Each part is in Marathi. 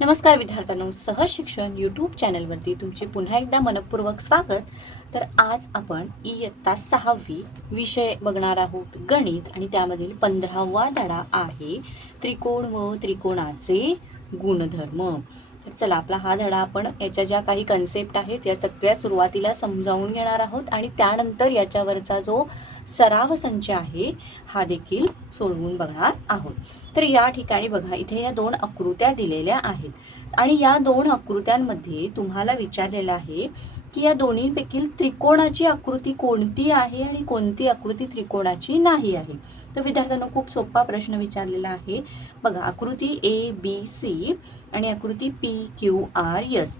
नमस्कार विद्यार्थ्यांनो सहज शिक्षण यूट्यूब चॅनलवरती तुमचे पुन्हा एकदा मनपूर्वक स्वागत. तर आज आपण इयत्ता सहावी विषय बघणार आहोत गणित. आणि त्यामधील पंधरावा धडा आहे त्रिकोण व त्रिकोणाचे गुणधर्म. तर चला आपला हा धडा आपण याच्या ज्या काही कन्सेप्ट आहेत या सगळ्या सुरुवातीला समजावून घेणार आहोत आणि त्यानंतर याच्यावरचा जो सराव संच आहे हा देखील सोडवून बघणार आहोत. तर या ठिकाणी बघा इथे या दोन आकृत्या दिलेल्या आहेत. आणि या दोन आकृत्यांमध्ये तुम्हाला विचारलेलं आहे की या दोन्हीपैकी त्रिकोणाची आकृती कोणती आहे आणि कोणती आकृती त्रिकोणाची नाही आहे? तर विद्यार्थ्यांना खूप सोपा प्रश्न विचारलेला आहे. बघा आकृती ए बी सी आणि आकृती पी क्यू आर यस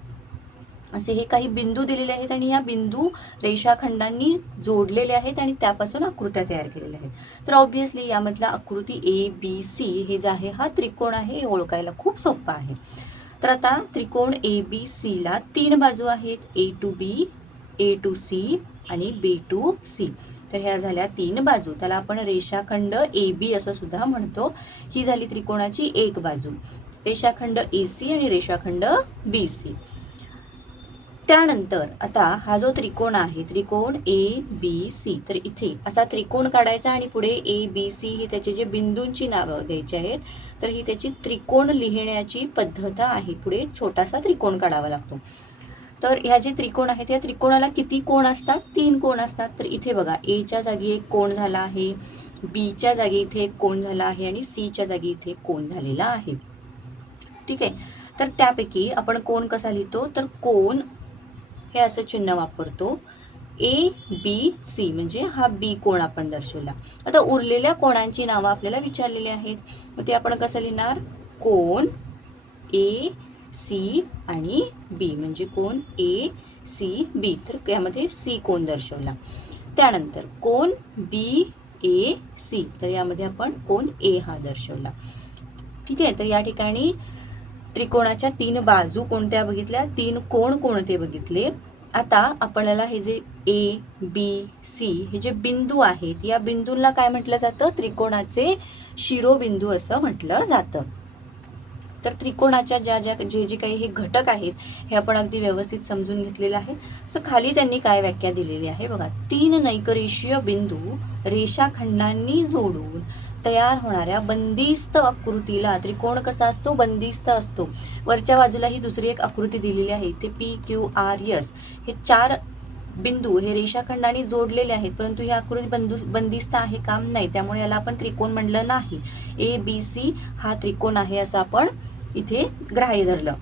असे हे काही बिंदू दिलेले आहेत आणि या बिंदू रेषाखंडांनी जोडलेले आहेत आणि त्यापासून आकृत्या तयार केलेल्या आहेत. तर ऑब्व्हियसली यामधला आकृती ए बी सी हे जे आहे हा त्रिकोण आहे हे ओळखायला खूप सोपं आहे. तर आता त्रिकोण ए बी सीला तीन बाजू आहेत. A to B A to C आणि बी टू सी तर ह्या झाल्या तीन बाजू. त्याला आपण रेषाखंड ए बी असं सुद्धा म्हणतो. ही झाली त्रिकोणाची एक बाजू. रेषाखंड ए सी आणि रेषाखंड बी सी त्यानंतर आता हा जो त्रिकोण आहे त्रिकोण ए बी सी तर इथे असा त्रिकोण काढायचा आणि पुढे ए बी सी ही त्याचे जे बिंदूंची नावं द्यायची आहेत तर ही त्याची त्रिकोण लिहिण्याची पद्धत आहे. पुढे छोटासा त्रिकोण काढावा लागतो. तर ह्या जे त्रिकोण आहेत या त्रिकोणाला किती कोण असतात? तीन कोण असतात. तर इथे बघा एच्या जागी एक कोण झाला आहे बीच्या जागी इथे एक कोण झाला आहे आणि सीच्या जागी इथे एक कोण झालेला आहे. ठीक आहे? तर त्यापैकी आपण कोण कसा लिहितो? तर कोण हे असं चिन्ह वापरतो. ए बी सी म्हणजे हा बी कोण आपण दर्शवला. आता उरलेल्या कोणांची नावं आपल्याला विचारलेली आहेत. मग ते आपण कसं लिहिणार? कोण? ए सी आणि बी म्हणजे कोण? ए सी बी तर यामध्ये सी कोण दर्शवला? त्यानंतर कोण? बी ए सी तर यामध्ये आपण कोण? ए हा दर्शवला. ठीक आहे? तर या ठिकाणी त्रिकोणाच्या तीन बाजू कोणत्या बघितल्या? तीन कोण कोणते बघितले? आता आपल्याला हे जे ए बी सी हे जे बिंदू आहेत या बिंदूंना काय म्हटलं जातं? त्रिकोणाचे शिरोबिंदू असं म्हटलं जातं. तर त्रिकोणाच्या ज्या ज्या जे जे काही हे घटक आहेत हे आपण अगदी व्यवस्थित समजून घेतलेलं आहे तर खाली त्यांनी काय व्याख्या दिलेली आहे? बघा तीन नैकरेषीय बिंदू रेषाखंडांनी जोडून तयार होणाऱ्या बंदिस्त आकृतीला त्रिकोण कसा असतो? बंदिस्त असतो. वरच्या बाजूला ही दुसरी एक आकृती दिलेली आहे ते पी क्यू आर एस हे चार बिंदू हे रेषाखंडाने जोडलेले आहेत परंतु ही आकृती बंदू बंदिस्त आहे काम नाही. त्यामुळे याला आपण त्रिकोण म्हणलं नाही. ए बी सी हा त्रिकोण आहे असं आपण इथे ग्राह्य धरलं.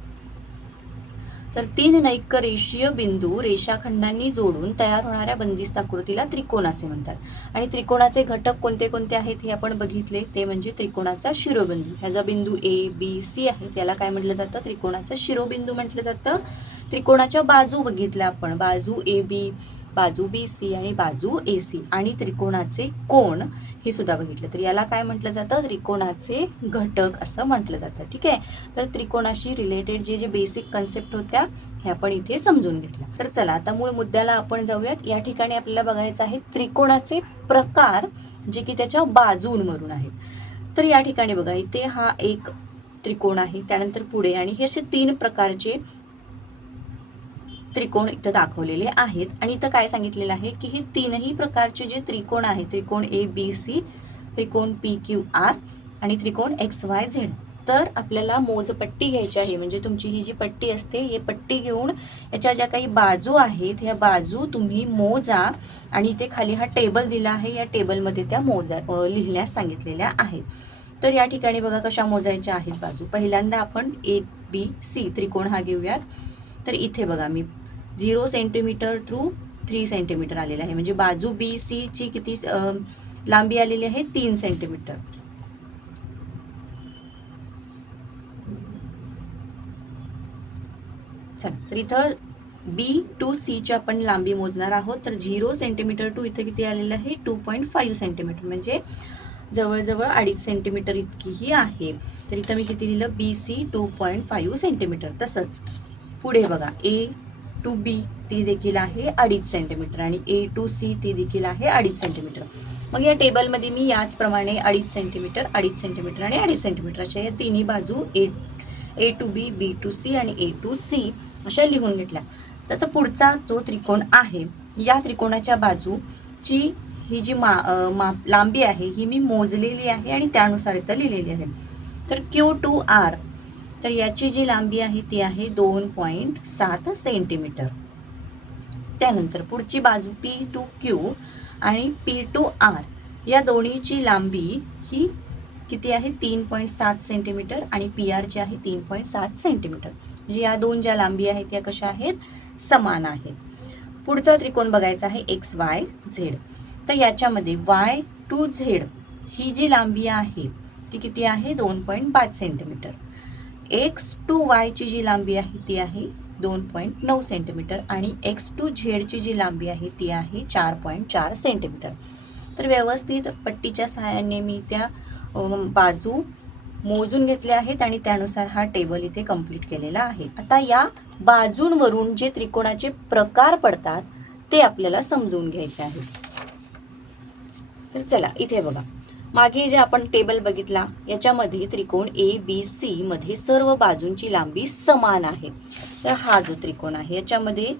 तर तीन नैकरेषीय बिंदू रेषाखंडांनी जोडून तयार होणाऱ्या बंदिस्त आकृतीला त्रिकोण असे म्हणतात. आणि त्रिकोणाचे घटक कोणते कोणते आहेत हे आपण बघितले ते म्हणजे त्रिकोणाचा शिरोबिंदू. ह्याचा बिंदू ए बी सी आहे त्याला काय म्हटलं जातं? त्रिकोणाचा शिरोबिंदू म्हटलं जातं. त्रिकोणाच्या बाजू बघितल्या आपण. बाजू ए बी बाजू बी सी आणि बाजू ए सी आणि त्रिकोणाचे कोण हे सुद्धा बघितलं. तर याला काय म्हटलं जातं? त्रिकोणाचे घटक असं म्हटलं जातं. ठीक आहे? तर त्रिकोणाशी रिलेटेड जे जे बेसिक कन्सेप्ट होत्या हे आपण इथे समजून घेतल्या तर चला आता मूळ मुद्द्याला आपण जाऊयात. या ठिकाणी आपल्याला बघायचं आहे त्रिकोणाचे प्रकार जे की त्याच्या बाजूंवरून आहेत. तर या ठिकाणी बघा इथे हा एक त्रिकोण आहे त्यानंतर पुढे आणि हे असे तीन प्रकारचे त्रिकोण इथं दाखवलेले आहेत. आणि इथं काय सांगितलेलं आहे की हे तीनही प्रकारचे जे त्रिकोण आहेत त्रिकोण ए बी सी त्रिकोण पी क्यू आर आणि त्रिकोण एक्स वाय झेड तर आपल्याला मोजपट्टी घ्यायची आहे. म्हणजे तुमची ही जी पट्टी असते ही पट्टी घेऊन याच्या ज्या काही बाजू आहेत ह्या बाजू तुम्ही मोजा आणि इथे खाली हा टेबल दिला आहे. या टेबलमध्ये त्या मोजा लिहिण्यास सांगितलेल्या आहेत. तर या ठिकाणी बघा कशा मोजायच्या आहेत बाजू. पहिल्यांदा आपण ए बी सी त्रिकोण हा घेऊयात. तर इथे बघा मी zero centimetre through three centimetre आलेलं आहे. म्हणजे बाजू बी सी ची किती लांबी आलेली आहे? तीन सेंटीमीटर. चला तर इथं बी टू सीची आपण लांबी मोजणार आहोत. तर झिरो सेंटीमीटर टू इथं किती आलेलं आहे? Two point five centimetre. म्हणजे जवळजवळ अडीच सेंटीमीटर इतकीही आहे. तर इथं मी किती लिहिलं? B C two point five centimetre. तसंच. पुढे बघा. ए टू बी ती देखील आहे अडीच सेंटीमीटर आणि ए टू सी ती देखील आहे अडीच सेंटीमीटर मग या टेबलमध्ये मी याचप्रमाणे अडीच सेंटीमीटर अडीच सेंटीमीटर आणि अडीच सेंटीमीटर अशा या तिन्ही बाजू A A to B B to C आणि ए टू सी अशा लिहून घेतल्या. त्याचा पुढचा जो त्रिकोण आहे या त्रिकोणाच्या बाजूची ही जी मा मा माप लांबी आहे ही मी मोजलेली आहे आणि त्यानुसार इथं लिहिलेली आहे. तर क्यू टू आर तर याची जी लांबी आहे ती आहे दोन पॉईंट सात सेंटीमीटर. त्यानंतर पुढची बाजू पी टू क्यू आणि पी टू आर या दोन्हीची लांबी ही किती आहे? तीन पॉईंट सात सेंटीमीटर आणि पी आरची आहे तीन पॉईंट सात सेंटीमीटर. म्हणजे या दोन ज्या लांबी आहेत त्या कशा आहेत? समान आहेत. पुढचा त्रिकोण बघायचा आहे एक्स वाय झेड तर याच्यामध्ये वाय टू झेड ही जी लांबी आहे ती किती आहे? दोन पॉईंट पाच सेंटीमीटर. एक्स टू वायची जी लांबी आहे ती आहे दोन पॉईंट नऊ सेंटीमीटर आणि एक्स टू झेडची जी लांबी आहे ती आहे चार पॉईंट चार सेंटीमीटर. तर व्यवस्थित पट्टीच्या सहाय्याने मी त्या बाजू मोजून घेतल्या आहेत आणि त्यानुसार हा टेबल इथे कंप्लीट केलेला आहे. आता या बाजूंवरून जे त्रिकोणाचे प्रकार पडतात ते आपल्याला समजून घ्यायचे आहेत तर चला इथे बघा. मागे जे आपण टेबल बघितला याच्यामध्ये त्रिकोण ए बी सी मध्ये सर्व बाजूंची लांबी समान आहे. तर हा जो त्रिकोण आहे याच्यामध्ये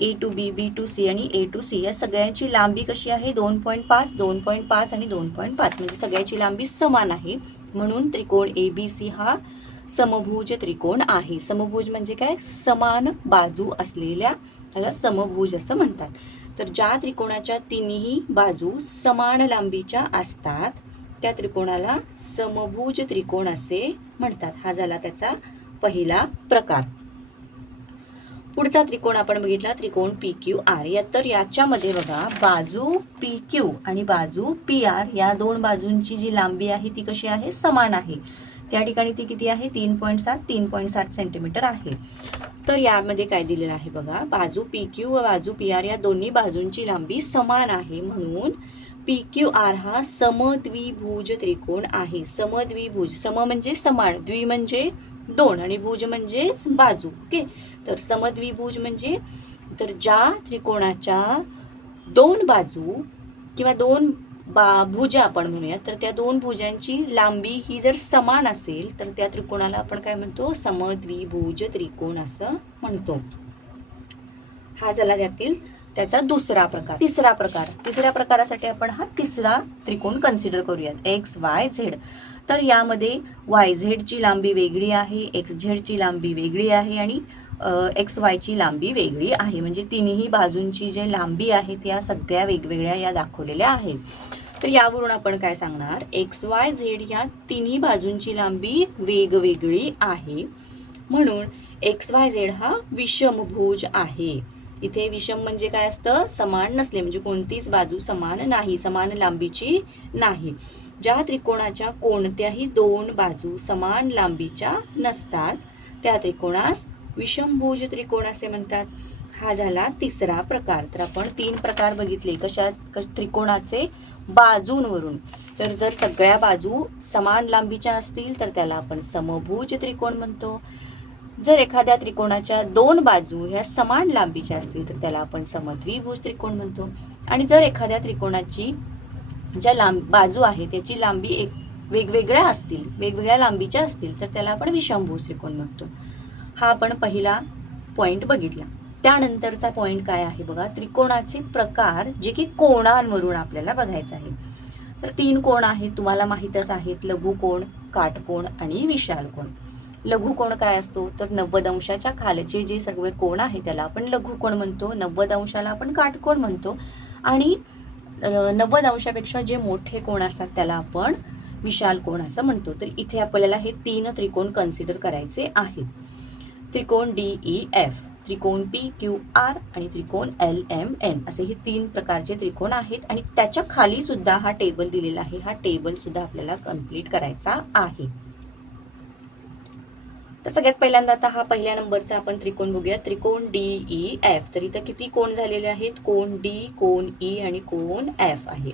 A to B B to C आणि ए टू सी या सगळ्यांची लांबी कशी आहे? दोन पॉईंट पाच दोन पॉईंट पाच आणि दोन पॉईंट पाच. म्हणजे सगळ्याची लांबी समान आहे. म्हणून त्रिकोण ए बी सी हा समभुज त्रिकोण आहे. समभुज म्हणजे काय? समान बाजू असलेल्या त्याला समभुज असं म्हणतात. तर ज्या त्रिकोणाच्या तिन्ही बाजू समान लांबीच्या असतात त्या त्रिकोणाला समभुज त्रिकोण असे म्हणतात. हा झाला त्याचा पहिला प्रकार. पुढचा त्रिकोण आपण बघितला त्रिकोण पी क्यू आर. या तर याच्यामध्ये बघा बाजू पी क्यू आणि बाजू पी आर या दोन बाजूंची जी लांबी आहे ती कशी आहे? समान आहे. त्या ठिकाणी ती किती आहे? तीन पॉईंट सात तीन पॉईंट सात सेंटीमीटर आहे. तर यामध्ये काय दिलेलं आहे बघा? बाजू पी क्यू व बाजू पी आर या दोन्ही बाजूंची लांबी समान आहे म्हणून पी क्यू आर हा समद्विभुज त्रिकोण आहे. समद्विभुज सम म्हणजे समान द्वि म्हणजे दोन आणि भुज म्हणजेच बाजू ओके? तर समद्विभुज म्हणजे तर ज्या त्रिकोणाच्या दोन बाजू किंवा दोन बा भुजा आपण म्हणूया तर त्या दोन भुजांची लांबी ही जर समान असेल तर त्या त्रिकोणाला आपण काय म्हणतो? समद्विभुज त्रिकोण असं म्हणतो. हा झाला त्यातील त्याचा दुसरा प्रकार. तिसरा प्रकार. तिसऱ्या प्रकारासाठी आपण हा तिसरा त्रिकोण कन्सिडर करूयात. एक्स वाय झेड तर यामध्ये वाय झेडची लांबी वेगळी आहे एक्स झेडची लांबी वेगळी आहे आणि एक्स वायची लांबी वेगळी आहे. म्हणजे तिन्ही बाजूंची जे लांबी आहे त्या सगळ्या वेगवेगळ्या या दाखवलेल्या आहेत. तर यावरून आपण काय सांगणार? एक्स वाय झेड या तिन्ही बाजूंची लांबी वेगवेगळी आहे. म्हणून एक्स वाय झेड हा विषमभुज आहे. इथे विषम म्हणजे काय असतं? समान नसले म्हणजे कोणतीच बाजू समान नाही समान लांबीची नाही. ज्या त्रिकोणाच्या कोणत्याही दोन बाजू समान लांबीच्या नसतात त्या त्रिकोणास विषमभुज त्रिकोण असे म्हणतात हा झाला तिसरा प्रकार. तर आपण तीन प्रकार बघितले. कशा कश त्रिकोणाचे बाजूंवरून. तर जर सगळ्या बाजू समान लांबीच्या असतील तर त्याला आपण समभुज त्रिकोण म्हणतो. जर एखाद्या त्रिकोणाच्या दोन बाजू ह्या समान लांबीच्या असतील तर त्याला आपण समद्विभुज त्रिकोण म्हणतो. आणि जर एखाद्या त्रिकोणाची ज्या लांब बाजू आहे त्याची लांबी एक वेगवेगळ्या असतील वेगवेगळ्या लांबीच्या असतील तर त्याला आपण विषमभुज त्रिकोण म्हणतो. हा आपण पहिला पॉईंट बघितला. त्यानंतरचा पॉईंट काय आहे बघा? त्रिकोणाचे प्रकार जे की कोणांवरून आपल्याला बघायचं आहे. तर तीन कोण आहेत? तुम्हाला माहीतच आहेत लघुकोण काटकोण आणि विशाल कोण लघुकोण काय असतो? तर नव्वद अंशाच्या खालचे जे सर्व कोण आहे त्याला आपण लघुकोण म्हणतो नव्वद अंशाला आपण काटकोण म्हणतो आणि नव्वद अंशापेक्षा जे मोठे कोण असतात त्याला आपण विशाल कोण असं म्हणतो. तर इथे आपल्याला हे तीन त्रिकोण कन्सिडर करायचे आहेत. त्रिकोण डी ई एफ त्रिकोण पी क्यू आर आणि त्रिकोण एल एम एन असे हे तीन प्रकारचे त्रिकोण आहेत आणि त्याच्याखाली सुद्धा हा टेबल दिलेला आहे. हा टेबल सुद्धा आपल्याला कंप्लीट करायचा आहे. तर सगळ्यात पहिल्यांदा आता हा पहिल्या नंबरचा आपण त्रिकोण बघूया. त्रिकोण डी ई एफ तर इथं किती कोण झालेले आहेत? कोण डी कोण ई आणि कोण एफ आहे.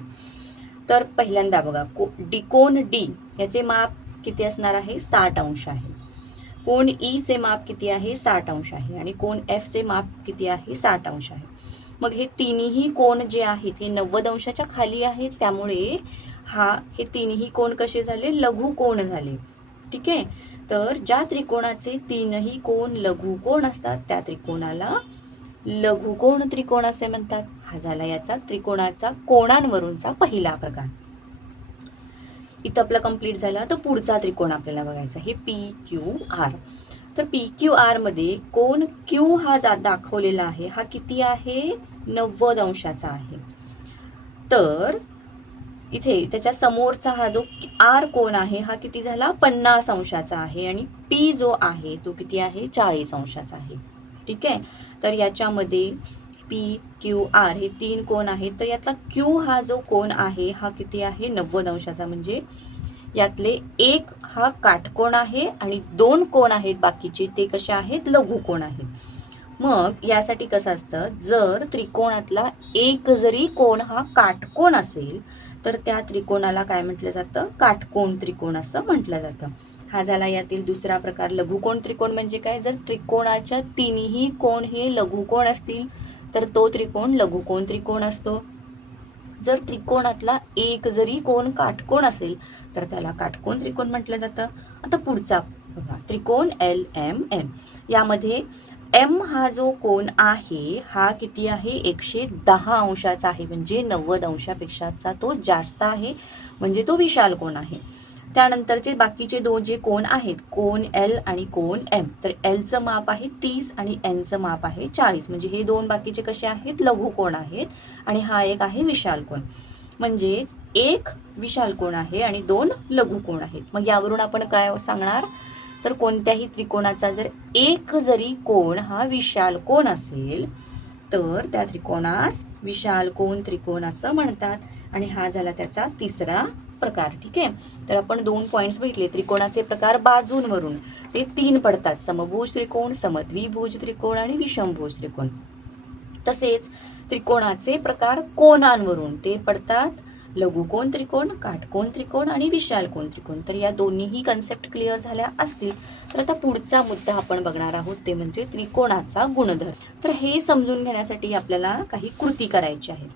तर पहिल्यांदा बघा को डी कोण डी याचे माप किती असणार आहे? साठ अंश आहे. कोण e ईचे माप किती आहे? साठ अंश आहे. आणि कोण एफचे माप किती आहे? साठ अंश आहे. मग हे तिन्ही कोण जे आहेत हे नव्वद अंशाच्या खाली आहेत. त्यामुळे हा हे तिन्ही कोण कसे झाले? लघु कोण झाले. ठीक आहे? तर ज्या त्रिकोणाचे तीनही कोण लघु कोण असतात त्या त्रिकोणाला लघुकोण त्रिकोण असे म्हणतात. हा झाला याचा त्रिकोणाचा कोणांवरूनचा पहिला प्रकार. इथं आपला कंप्लीट झाला तर पुढचा त्रिकोण आपल्याला बघायचा आहे पी क्यू आर तर पी क्यू आरमध्ये कोण क्यू हा जा दाखवलेला आहे हा किती आहे? नव्वद अंशाचा आहे. तर इथे त्याच्या समोरचा हा जो आर कोण आहे हा किती झाला? पन्नास अंशाचा आहे आणि पी जो आहे तो किती आहे? चाळीस अंशाचा आहे. ठीक आहे? तर याच्यामध्ये पी क्यू आर हे तीन कोण आहेत? तर यातला क्यू हा जो कोण आहे हा किती आहे? नव्वद अंशाचा. म्हणजे यातले एक हा काटकोण आहे आणि दोन कोण आहेत बाकीचे? ते कसे आहेत? लघुकोण आहेत. मग यासाठी कसं असतं? जर त्रिकोणातला एक जरी कोण हा काटकोण असेल तर त्या त्रिकोणाला काय म्हटलं जातं? काटकोण त्रिकोण असं म्हटलं जातं. हा झाला यातील दुसरा प्रकार. लघुकोण त्रिकोण म्हणजे काय? जर त्रिकोणाच्या तिन्ही कोण हे लघुकोण असतील तर तो त्रिकोण लघुकोण त्रिकोण असतो? जर त्रिकोणातला एक जरी कोण काटकोण असेल तर त्याला काटकोण त्रिकोण म्हटलं जातं. आता पुढचा बघा त्रिकोण एल एम एन यामध्ये एम हा जो कोण आहे हा किती आहे? एकशे दहा अंशाचा आहे. म्हणजे नव्वद अंशापेक्षाचा तो जास्त आहे. म्हणजे तो विशाल कोण आहे? त्यानंतरचे बाकीचे दोन जे कोण आहेत कोण एल आणि कोण एम. तर एलचं माप आहे तीस आणि एनचं माप आहे चाळीस. म्हणजे हे दोन बाकीचे कसे आहेत? लघु कोण आहेत आणि हा एक आहे विशाल कोण. म्हणजेच एक विशाल कोण आहे आणि दोन लघु कोण आहेत. मग यावरून आपण काय सांगणार? तर कोणत्याही त्रिकोणाचा जर एक जरी कोण हा विशाल कोण असेल तर त्या त्रिकोणास विशाल कोण त्रिकोण असं म्हणतात. आणि हा झाला त्याचा तिसरा प्रकार ठीक आहे? तर आपण दोन पॉईंट्स बघितले त्रिकोणाचे प्रकार बाजूंवरून. ते तीन पडतात समभुज त्रिकोण समद्विभुज त्रिकोण आणि विषमभुज त्रिकोण. तसेच त्रिकोणाचे प्रकार कोणांवरून ते पडतात लघुकोण त्रिकोण काटकोण त्रिकोण आणि विशाल कोण त्रिकोण. तर या दोन्हीही कन्सेप्ट क्लिअर झाल्या असतील. तर आता पुढचा मुद्दा आपण बघणार आहोत ते म्हणजे त्रिकोणाचा गुणधर तर हे समजून घेण्यासाठी आपल्याला काही कृती करायची आहे.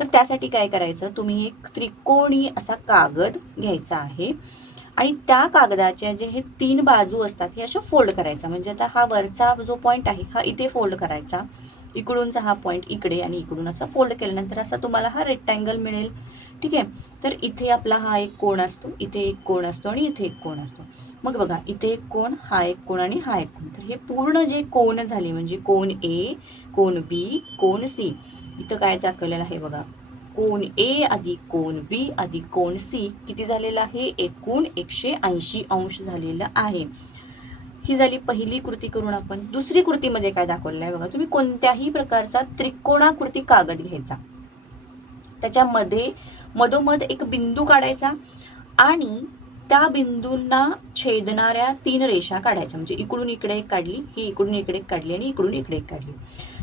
तर त्यासाठी काय करायचं? तुम्ही एक त्रिकोणी असा कागद घ्यायचा आहे. आणि त्या कागदाच्या जे हे तीन बाजू असतात हे अशा फोल्ड करायचा. म्हणजे आता हा वरचा जो पॉईंट आहे हा इथे फोल्ड करायचा. इकडूनचा हा पॉईंट इकडे आणि इकडून असा फोल्ड केल्यानंतर असा तुम्हाला हा रेक्टँगल मिळेल. ठीक आहे? तर इथे आपला हा एक कोण असतो इथे एक कोण असतो आणि इथे एक कोण असतो. मग बघा इथे एक कोण हा एक कोण आणि हा एक कोण तर हे पूर्ण जे कोण झाले म्हणजे कोण ए कोण बी कोण सी इथं काय दाखवलेलं आहे बघा. कोण ए अधिक कोण बी अधिक कोण सी किती झालेलं आहे? एकूण एकशे ऐंशी अंश झालेलं आहे. ही झाली पहिली कृती करून आपण. दुसरी कृतीमध्ये काय दाखवलेलं आहे बघा. तुम्ही कोणत्याही प्रकारचा त्रिकोणाकृती कागद घ्यायचा. त्याच्यामध्ये मधोमध एक बिंदू काढायचा आणि त्या बिंदूंना छेदणाऱ्या तीन रेषा काढायच्या. म्हणजे इकडून इकडे एक काढली ही इकडून इकडे एक काढली आणि इकडून इकडे एक काढली.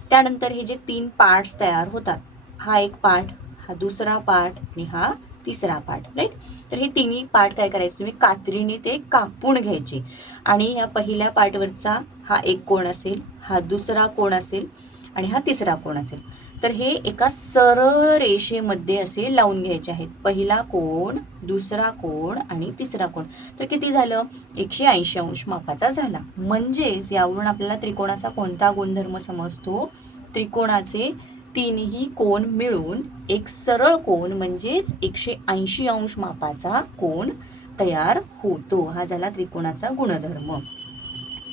त्यानंतर हे जे तीन पार्ट्स तयार होतात हा एक पार्ट हा दुसरा पार्ट आणि हा तिसरा पार्ट राईट तर हे तिन्ही पार्ट काय करायचे? तुम्ही कात्रीने ते कापून घ्यायचे. आणि या पहिल्या पार्टवरचा हा एक कोण असेल हा दुसरा कोण असेल आणि हा तिसरा कोण असेल. तर हे एका सरळ रेषेमध्ये असे लावून घ्यायचे आहेत. पहिला कोण दुसरा कोण आणि तिसरा कोण तर किती झालं? एकशे ऐंशी अंश मापाचा झाला. म्हणजेच यावरून आपल्याला त्रिकोणाचा कोणता गुणधर्म समजतो? त्रिकोणाचे तीनही कोण मिळून एक सरळ कोण म्हणजेच एकशे ऐंशी अंश मापाचा कोण तयार होतो. हा झाला त्रिकोणाचा गुणधर्म.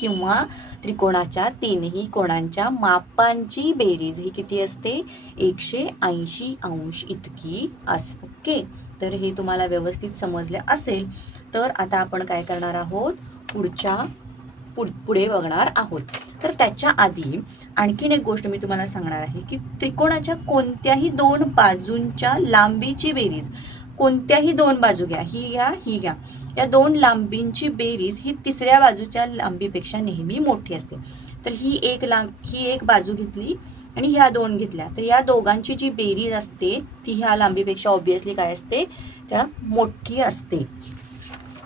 किंवा त्रिकोणाच्या तीनही कोणांच्या मापांची बेरीज ही किती असते? एकशे ऐंशी अंश इतकी अस ओके. तर हे तुम्हाला व्यवस्थित समजले असेल तर आता आपण काय करणार आहोत? पुढच्या पुढे बघणार आहोत. तर त्याच्या आधी आणखीन एक गोष्ट मी तुम्हाला सांगणार आहे की त्रिकोणाच्या कोणत्याही दोन बाजूंच्या लांबीची बेरीज कोणत्याही दोन बाजू घ्या. ही घ्या ही घ्या. या दोन लांबींची बेरीज ही तिसऱ्या बाजूच्या लांबीपेक्षा नेहमी मोठी असते. तर ही एक लांब ही एक बाजू घेतली आणि ह्या दोन घेतल्या. तर या दोघांची जी बेरीज असते ती ह्या लांबीपेक्षा ऑब्विसली काय असते? त्या मोठी असते.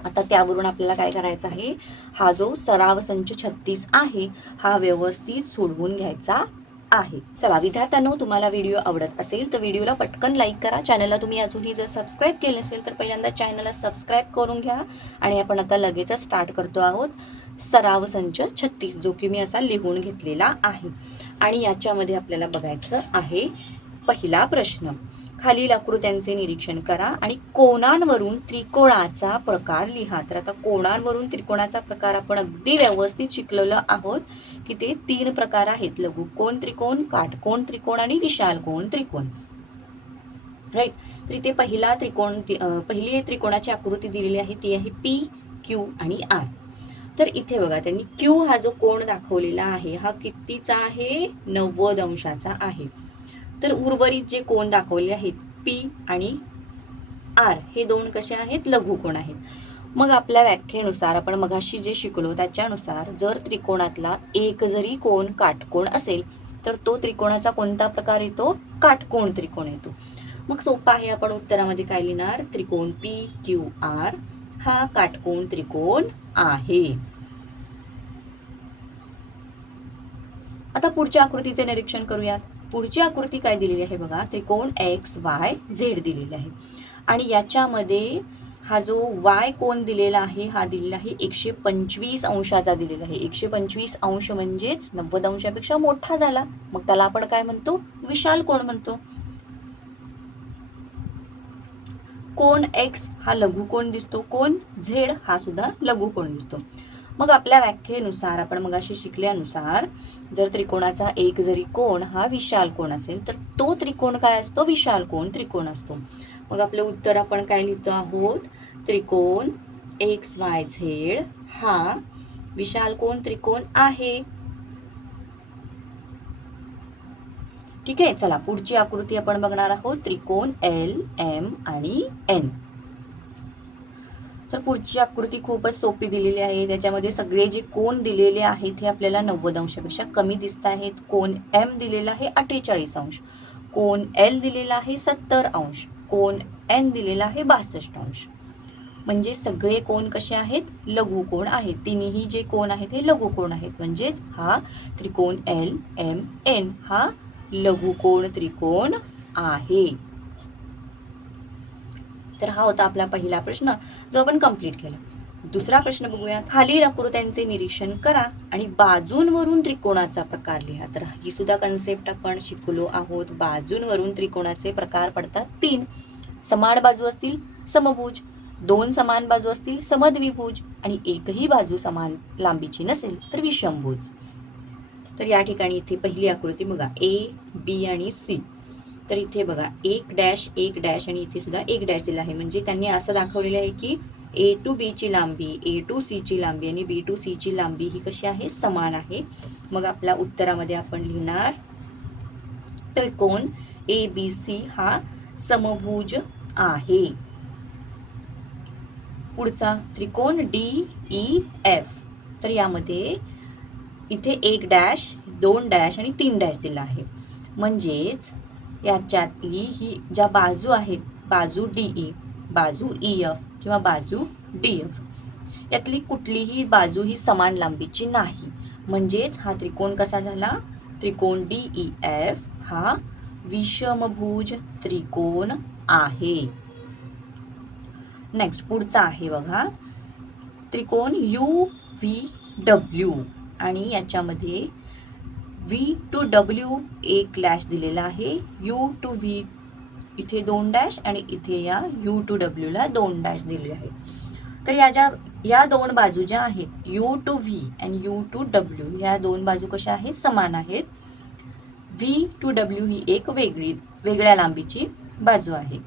आता त्यावरून आपल्याला काय करायचं आहे? हा जो सराव संच छत्तीस आहे हा व्यवस्थित सोडवून घ्यायचा आहे. चला विद्यार्थ्यांनो तुम्हाला व्हिडिओ आवडत असेल तर व्हिडिओला पटकन लाईक करा. चॅनलला तुम्ही अजूनही जर सबस्क्राईब केलं असेल तर पहिल्यांदा चॅनलला सबस्क्राईब करून घ्या. आणि आपण आता लगेचच स्टार्ट करतो आहोत. सराव संच छत्तीस जो की मी असा लिहून घेतलेला आहे. आणि याच्यामध्ये आपल्याला बघायचं आहे पहिला प्रश्न. खालील आकृत्यांचे निरीक्षण करा आणि कोणांवरून त्रिकोणाचा प्रकार लिहा. तर आता कोणांवरून त्रिकोणाचा प्रकार आपण अगदी व्यवस्थित शिकलेलो आहोत की ते तीन प्रकार आहेत. लघु कोण त्रिकोण काटकोण त्रिकोण आणि विशाल कोण त्रिकोण. राईट तर इथे पहिला त्रिकोण पहिली त्रिकोणाची आकृती दिलेली आहे ती आहे पी क्यू आणि आर तर इथे बघा त्यांनी क्यू हा जो कोण दाखवलेला आहे हा कितीचा आहे? नव्वद अंशाचा आहे. तर उर्वरित जे कोण दाखवले आहेत पी आणि आर हे दोन कसे आहेत? लघु कोण आहेत. मग आपल्या व्याख्येनुसार आपण मघाशी जे शिकलो त्याच्यानुसार जर त्रिकोणातला एक जरी कोण काटकोण असेल तर तो त्रिकोणाचा कोणता प्रकार येतो? काटकोण त्रिकोण येतो. मग सोपा आहे आपण उत्तरामध्ये काय लिहिणार? त्रिकोण पी क्यू आर हा काटकोण त्रिकोण आहे. आता पुढच्या आकृतीचे निरीक्षण करूयात. पुढची आकृती काय दिलेली आहे बघा? त्रिकोण एक्स वाय झेड दिलेली आहे. आणि याच्यामध्ये हा जो वाय कोण दिलेला आहे हा दिलेला आहे एकशे पंचवीस अंशाचा दिलेला आहे. एकशे पंचवीस अंश म्हणजेच नव्वद अंशापेक्षा मोठा झाला. मग त्याला आपण काय म्हणतो? विशाल कोण म्हणतो? कोण एक्स हा लघु कोण दिसतो. कोण झेड हा सुद्धा लघु कोण दिसतो. मग आपल्या व्याख्येनुसार आपण मग अशी शिकल्यानुसार जर त्रिकोणाचा एक जरी कोण हा विशाल कोण असेल तर तो त्रिकोण काय असतो? विशाल कोण त्रिकोण असतो. मग आपलं उत्तर आपण काय लिहितो आहोत? त्रिकोण एक्स वाय झेड हा विशाल कोण त्रिकोण आहे? ठीक आहे चला पुढची आकृती आपण बघणार आहोत. त्रिकोण एल एम आणि एन. तर पुढची आकृती खूपच सोपी दिलेली आहे. त्याच्यामध्ये सगळे जे कोण दिलेले आहेत हे आपल्याला नव्वद अंशापेक्षा कमी दिसत आहेत. कोण एम दिलेला आहे अठ्ठेचाळीस अंश. कोण एल दिलेला आहे सत्तर अंश. कोण एन दिलेला आहे बासष्ट अंश. म्हणजे सगळे कोण कसे आहेत? लघु कोण आहेत. तिन्ही जे कोण आहेत हे लघु कोण आहेत. म्हणजेच हा त्रिकोण एल एम एन हा लघु कोण त्रिकोण आहे. तर हा होता आपला पहिला प्रश्न जो आपण कंप्लीट केला. दुसरा प्रश्न बघूया. खालील आकृत्यांचे निरीक्षण करा आणि बाजूंवरून त्रिकोणाचा प्रकार लिहा. तर ही सुद्धा कन्सेप्ट आपण शिकलो आहोत. बाजूंवरून त्रिकोणाचे प्रकार पडतात तीन. समान बाजू असतील समभुज. दोन समान बाजू असतील समद्विभुज. आणि एकही बाजू समान लांबीची नसेल तर विषमभुज. तर या ठिकाणी इथे पहिली आकृती बघा. ए बी आणि सी तर इथे बघा एक डॅश एक डॅश आणि इथे सुद्धा एक डॅश दिला आहे. म्हणजे त्यांनी असं दाखवलेलं आहे की ए टू बीची लांबी ए टू सीची लांबी आणि बी टू सीची लांबी ही कशी आहे? समान आहे. मग आपल्या उत्तरामध्ये आपण लिहिणार त्रिकोण ए बी सी हा समभुज आहे. पुढचा त्रिकोण डी ई एफ तर यामध्ये इथे एक डॅश दोन डॅश आणि तीन डॅश दिला आहे. म्हणजेच याच्यातली ही ज्या बाजू आहेत बाजू डी ई बाजू ई एफ किंवा बाजू डी एफ यातली कुठलीही बाजू ही समान लांबीची नाही. म्हणजेच हा त्रिकोण कसा झाला? त्रिकोण डी ई एफ हा विषमभुज त्रिकोण आहे. नेक्स्ट पुढचा आहे बघा. त्रिकोण यू व्ही डब्ल्यू आणि याच्यामध्ये व्ही टू डब्ल्यू एक डॅश दिलेला आहे. यू टू व्ही इथे दोन डॅश आणि इथे या यू टू डब्ल्यूला दोन डॅश दिले आहे तर या ज्या या दोन बाजू ज्या आहेत U to V and U to W ह्या दोन बाजू कशा आहेत? समान आहेत. व्ही टू डब्ल्यू ही एक वेगळी वेगळ्या लांबीची बाजू आहे.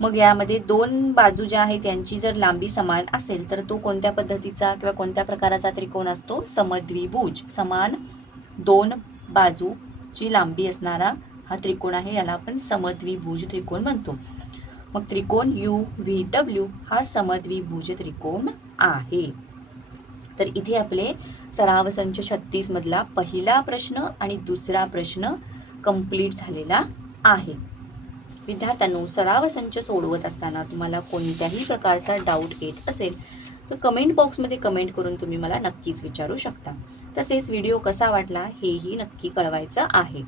मग यामध्ये दोन बाजू ज्या आहेत यांची जर लांबी समान असेल तर तो कोणत्या पद्धतीचा किंवा कोणत्या प्रकाराचा त्रिकोण असतो? समद्विभुज समान दोन बाजूची लांबी असणारा हा त्रिकोण आहे याला आपण समद्विभुज त्रिकोण म्हणतो. मग त्रिकोण यू व्ही डब्ल्यू हा समद्विभुज त्रिकोण आहे. तर इथे आपले सराव संच छत्तीस मधला पहिला प्रश्न आणि दुसरा प्रश्न कंप्लीट झालेला आहे. विद्यार्थ्यांनो सराव संच सोडवत असताना तुम्हाला कोणत्याही प्रकारचा डाऊट येत असेल तर कमेंट बॉक्समध्ये कमेंट करून तुम्ही मला नक्कीच विचारू शकता. तसेच व्हिडिओ कसा वाटला हेही नक्की कळवायचं आहे.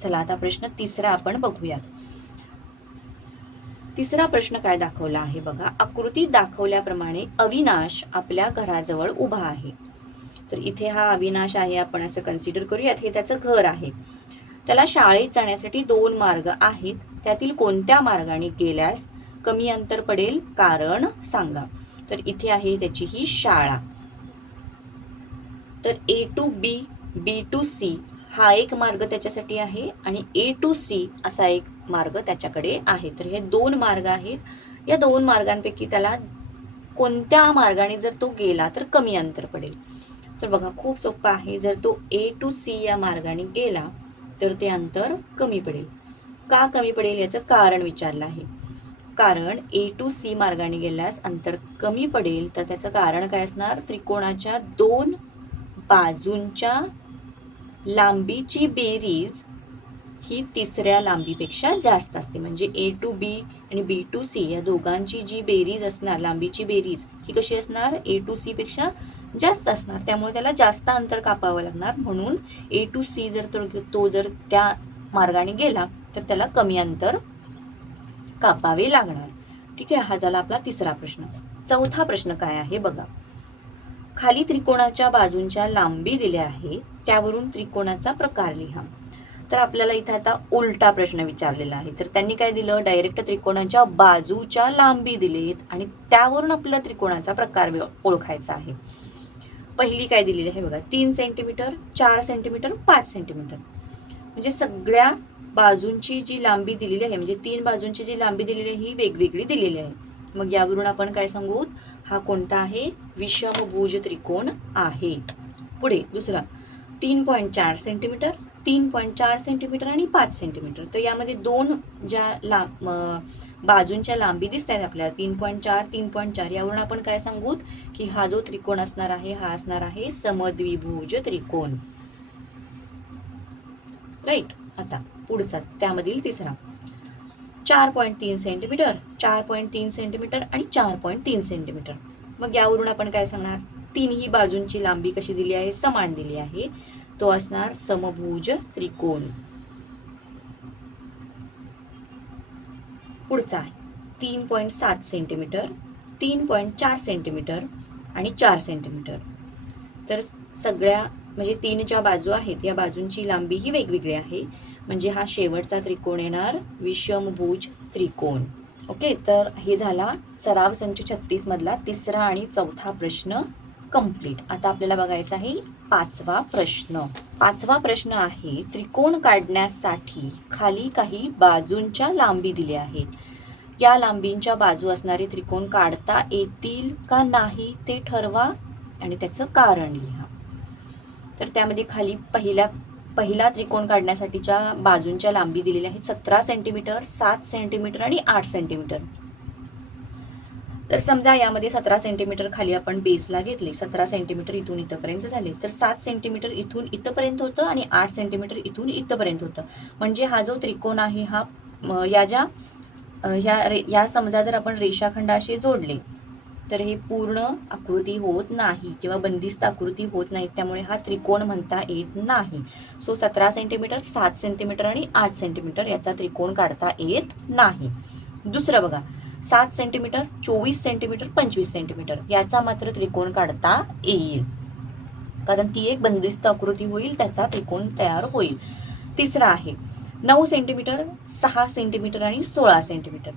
चला आता प्रश्न तिसरा आपण बघूयात. तिसरा प्रश्न काय दाखवला आहे बघा. आकृतीत दाखवल्याप्रमाणे अविनाश आपल्या घराजवळ उभा आहे. तर इथे हा अविनाश आहे आपण असं कन्सिडर करूयात. हे त्याचं घर आहे. त्याला शाळेत जाण्यासाठी दोन मार्ग आहेत. त्यातील कोणत्या मार्गाने गेल्यास कमी अंतर पडेल? कारण सांगा. तर इथे आहे त्याची ही शाळा. तर A to B B to C हा एक मार्ग त्याच्यासाठी आहे आणि ए टू सी असा एक मार्ग त्याच्याकडे आहे. तर हे दोन मार्ग आहेत. या दोन मार्गांपैकी त्याला कोणत्या मार्गाने जर तो गेला तर कमी अंतर पडेल. तर बघा खूप सोपं आहे. जर तो ए टू सी या मार्गाने गेला तर ते अंतर कमी पडेल. का कमी पडेल याचं कारण विचारलं आहे. कारण ए टू सी मार्गाने गेल्यास अंतर कमी पडेल तर त्याचं कारण काय असणार? त्रिकोणाच्या दोन बाजूंच्या लांबीची बेरीज ही तिसऱ्या लांबीपेक्षा जास्त असते. म्हणजे ए टू बी आणि बी टू सी या दोघांची जी बेरीज असणार लांबीची बेरीज ही कशी असणार? ए टू सी पेक्षा जास्त असणार. त्यामुळे त्याला जास्त अंतर कापावं लागणार. म्हणून ए टू सी जर तो तो जर त्या मार्गाने गेला तर त्याला कमी अंतर कापावे लागणार. ठीक आहे हा झाला आपला तिसरा प्रश्न. चौथा प्रश्न काय आहे बघा. खाली त्रिकोणाच्या बाजूंच्या लांबी दिल्या आहे त्यावरून त्रिकोणाचा प्रकार लिहा. तर आपल्याला इथे आता उलटा प्रश्न विचारलेला आहे. तर त्यांनी काय दिलं? डायरेक्ट त्रिकोणाच्या बाजूच्या लांबी दिलेत आणि त्यावरून आपल्याला त्रिकोणाचा प्रकार ओळखायचा आहे. पहिली काय दिलेली आहे बघा? तीन सेंटीमीटर चार सेंटीमीटर पाच सेंटीमीटर म्हणजे सगळ्या बाजूंची जी लांबी दिलेली आहे म्हणजे तीन बाजूंची जी लांबी दिलेली आहे ही वेगवेगळी दिलेली आहे. मग यावरून आपण काय सांगू? हा कोणता आहे? विषमभुज त्रिकोण आहे. पुढे दुसरा. तीन पॉईंट चार सेंटीमीटर तीन पॉईंट चार सेंटीमीटर आणि पाच सेंटीमीटर. तर यामध्ये दोन ज्या लांब बाजूंच्या लांबी दिसत आहेत आपल्याला तीन पॉईंट चार तीन पॉईंट चार यावरून आपण काय सांगूत की हा जो त्रिकोण असणार आहे हा असणार आहे समद्विभुज त्रिकोण. राईट? आता. पुढचा त्यामधील तिसरा. चार पॉईंट तीन सेंटीमीटर चार पॉईंट तीन सेंटीमीटर आणि चार पॉईंट तीन सेंटीमीटर. मग यावरून आपण काय सांगणार? तीनही बाजूंची लांबी कशी दिली आहे? समान दिली आहे. तो असणार समभुज त्रिकोण. पुढचा आहे. तीन पॉईंट सात सेंटीमीटर तीन पॉईंट चार सेंटीमीटर आणि चार सेंटीमीटर. तर सगळ्या म्हणजे तीन ज्या बाजू आहेत या बाजूंची लांबी ही वेगवेगळी आहे. म्हणजे हा शेवटचा त्रिकोण येणार विषमभुज त्रिकोण. ओके तर हे झाला सराव संच छत्तीस मधला तिसरा आणि चौथा प्रश्न कंप्लीट आता आपल्याला बघायचा आहे पाचवा प्रश्न. पाचवा प्रश्न आहे त्रिकोण काढण्यासाठी खाली काही बाजूंच्या लांबी दिल्या आहेत. या लांबींच्या बाजू असणारे त्रिकोण काढता येतील का नाही ते ठरवा आणि त्याचं कारण लिहा. तर त्यामध्ये खाली पहिल्या पहिला त्रिकोण काढण्यासाठीच्या बाजूंच्या लांबी दिलेल्या आहेत सतरा सेंटीमीटर सात सेंटीमीटर आणि आठ सेंटीमीटर. तर समजा यामध्ये सतरा सेंटीमीटर खाली आपण बेसला घेतले सतरा सेंटीमीटर इथून इथंपर्यंत झाले. तर सात सेंटीमीटर इथून इथंपर्यंत होतं आणि आठ सेंटीमीटर इथून इथंपर्यंत होतं. म्हणजे हा जो त्रिकोण आहे हा या ज्या ह्या रे या समजा जर आपण रेषाखंडाशी जोडले तर हे पूर्ण आकृती होत नाही किंवा बंदिस्त आकृती होत नाही त्यामुळे हा त्रिकोण म्हणता येत नाही. सो सतरा सेंटीमीटर सात सेंटीमीटर आणि आठ सेंटीमीटर याचा त्रिकोण काढता येत नाही. दुसरं बघा सात सेंटीमीटर चोवीस सेंटीमीटर पंचवीस सेंटीमीटर याचा मात्र त्रिकोण काढता येईल. कारण ती एक बंदिस्त आकृती होईल त्याचा त्रिकोण तयार होईल. तिसरा आहे नऊ सेंटीमीटर सहा सेंटीमीटर आणि सोळा सेंटीमीटर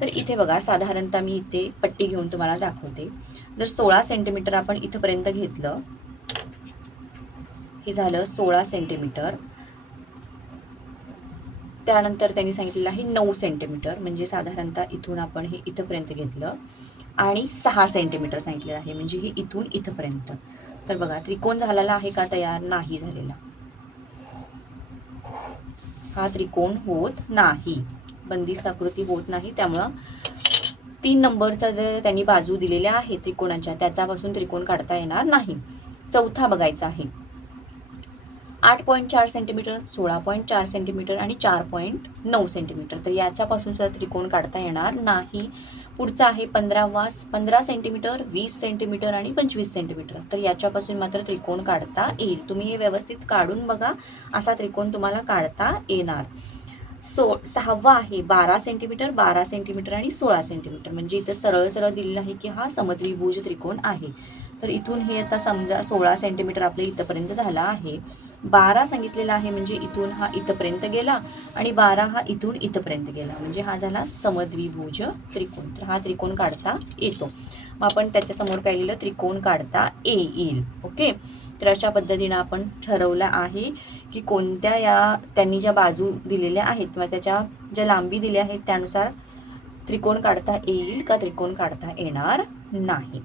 तर इथे बघा साधारणतः मी इथे पट्टी घेऊन तुम्हाला दाखवते. जर सोळा सेंटीमीटर आपण इथंपर्यंत घेतलं हे झालं सोळा सेंटीमीटर त्यानंतर त्यांनी सांगितलेलं आहे नऊ सेंटीमीटर म्हणजे साधारणतः इथून आपण हे इथंपर्यंत घेतलं. आणि सहा सेंटीमीटर सांगितलेलं आहे म्हणजे हे इथून इथंपर्यंत. तर बघा त्रिकोण झालेला आहे का तयार? नाही झालेला. हा त्रिकोण होत नाही? बंदिस्त आकृती होत नाही. त्यामुळं तीन नंबरचा जे त्यांनी बाजू दिलेल्या आहेत त्रिकोणाच्या त्याच्यापासून त्रिकोण काढता येणार नाही. चौथा बघायचा आहे. आठ पॉईंट चार सेंटीमीटर सोळा पॉईंट चार सेंटीमीटर आणि चार पॉईंट नऊ सेंटीमीटर तर याच्यापासून सुद्धा त्रिकोण काढता येणार नाही. पुढचा आहे पंधरा वास पंधरा सेंटीमीटर वीस सेंटीमीटर आणि पंचवीस सेंटीमीटर तर याच्यापासून मात्र त्रिकोण काढता येईल. तुम्ही हे व्यवस्थित काढून बघा. असा त्रिकोण तुम्हाला काढता येणार. सो सहावा आहे. बारा सेंटीमीटर बारा सेंटीमीटर आणि सोळा सेंटीमीटर म्हणजे इथं सरळ सरळ दिलेलं आहे की हा समद्विभुज त्रिकोण आहे. तर इथून हे आता समजा सोळा सेंटीमीटर आपल्या इथंपर्यंत झाला आहे. बारा सांगितलेला आहे म्हणजे इथून हा इथंपर्यंत गेला आणि बारा हा इथून इथंपर्यंत गेला. म्हणजे हा झाला समद्विभुज त्रिकोण. तर हा त्रिकोण काढता येतो. मग आपण त्याच्यासमोर काय लिहिलं त्रिकोण काढता येईल. ओके? तर अशा पद्धतीनं आपण ठरवलं आहे की कोणत्या या त्यांनी ज्या बाजू दिलेल्या आहेत किंवा त्याच्या ज्या लांबी दिल्या आहेत त्यानुसार त्रिकोण काढता येईल का त्रिकोण काढता येणार नाही.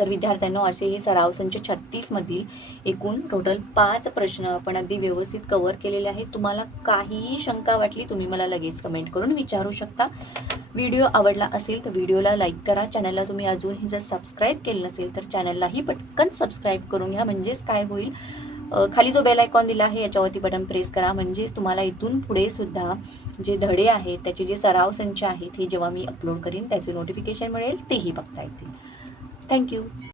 तर विद्यार्थ्यांनो असे हे सराव संच छत्तीसमधील एकूण टोटल पाच प्रश्न आपण अगदी व्यवस्थित कव्हर केलेले आहेत. तुम्हाला काहीही शंका वाटली तुम्ही मला लगेच कमेंट करून विचारू शकता. व्हिडिओ आवडला असेल तर व्हिडिओला लाईक करा. चॅनलला तुम्ही अजूनही जर सबस्क्राईब केलं नसेल तर चॅनललाही पटकन सबस्क्राईब करून घ्या. म्हणजेच काय होईल? खाली जो बेल आयकॉन दिला आहे याच्यावरती बटन प्रेस करा. म्हणजेच तुम्हाला इथून पुढे सुद्धा जे धडे आहेत त्याचे जे सराव संच आहेत हे जेव्हा मी अपलोड करीन त्याचे नोटिफिकेशन मिळेल तेही बघता येतील. Thank you.